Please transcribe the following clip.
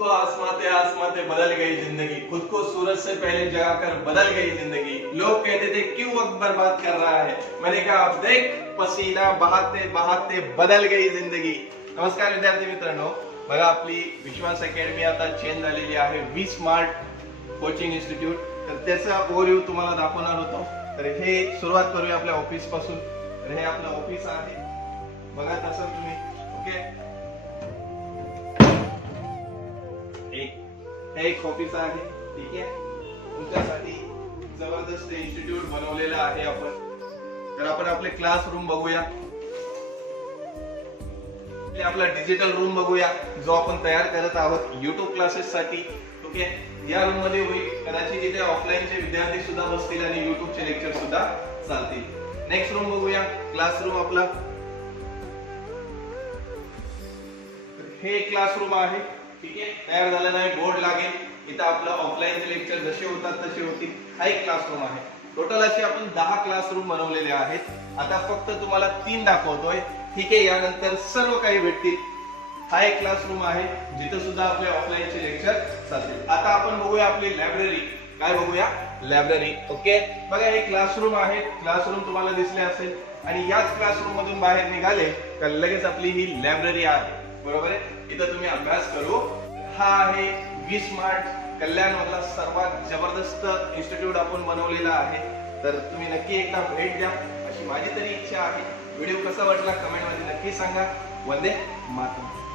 को आसमाते आसमाते बदल गई जिंदगी। खुद को सूरज से पहले जगाकर बदल गई जिंदगी। लोग कहते थे क्यों वक्त बर्बाद कर रहा है? मैंने कहा अब देख पसीना बहाते बहाते बदल गई जिंदगी. नमस्कार विद्यार्थी मित्रांनो बघा आपली विश्वास अकॅडमी आता चेंज झालेली आहे. We smart coaching institute. तर त्याचा ओव्हरव्ह्यू तुम्हाला दाखवणार होतो. तर हे सुरुवात करूया आपल्या ऑफिसपासून. तर हे आपलं ऑफिस आहे. बघा तसं तुम्ही. एक ऑफिस आहे ठीक आहे? तुमच्यासाठी जबरदस्त इन्स्टिट्यूट बनवलेलं आहे आपण. तर आपण आपले क्लासरूम बघूया. आपला डिजिटल रूम बघूया जो आपण तयार करत आहोत युट्यूब क्लासेस साठी ओके या रूममध्ये होईल. कदाचित इथे ऑफलाईनचे विद्यार्थी सुद्धा बसतील आणि युट्यूबचे लेक्चर सुद्धा चालतील. नेक्स्ट रूम बघूया. क्लासरूम आपला. हे क्लासरूम आहे. ठीक आहे? तयार झालं नाही बोर्ड लागेल. इथं आपलं ऑफलाईनचे लेक्चर जसे होतात तसे होतील. हा एक क्लासरूम आहे. टोटल असे आपण दहा क्लासरूम बनवलेले आहेत. आता फक्त तुम्हाला तीन दाखवतोय. ठीक आहे यानंतर सर्व काही भेटतील. हा एक क्लासरूम आहे. जिथं सुद्धा आपले ऑफलाईनचे लेक्चर चालतील. आता आपण बघूया आपली लायब्ररी काय बघूया? लायब्ररी ओके बघा हे क्लासरूम आहे. क्लासरूम तुम्हाला दिसले असेल. आणि याच क्लासरूम मधून बाहेर निघाले तर लगेच आपली ही लायब्ररी आहे. बरोबर आहे? इथं तुम्ही अभ्यास करू. हा आहे वी स्मार्ट कल्याण मधला सर्वात जबरदस्त इन्स्टिट्यूट आपण बनवलेला आहे. तर तुम्ही नक्की एकदा भेट द्या. अशी माझी तरी इच्छा आहे. व्हिडिओ कसा वाटला? कमेंटमध्ये नक्की सांगा. वंदे मातरम.